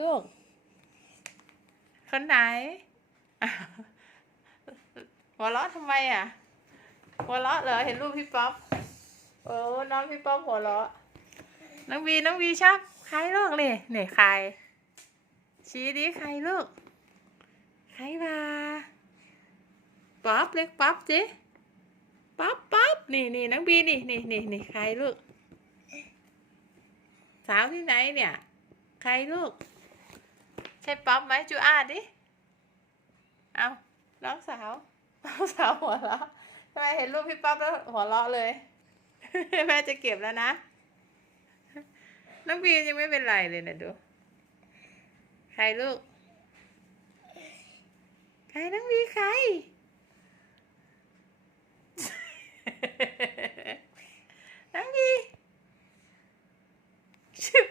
ลูก คนไหนหัวเราะทำไมอะ หัวเราะเหรอเห็นรูปพี่ป๊อปโอ้น้องพี่ป๊อปหัวเราะน้องวีน้องวีชอบใครลูกนี่เนี่ยใคร ชี้ดิใครลูก ใครมาป๊อปเล็กป๊อปจิป๊อปป๊อปนี่นี่น้องบีนี่นี่นี่นี่ใครลูก สาวที่ไหนเนี่ย ใครลูก ใช่ป๊อปไหมจูอาดิ เอาน้องสาว น้องสาวหัวเราะทำไมเห็นรูปพี่ป๊อปแล้วหัวเราะเลย แม่จะเก็บแล้วนะ น้องบียังไม่เป็นไรเลยนะดู ใครลูก ใครน้องบีใคร น้องบีชิบ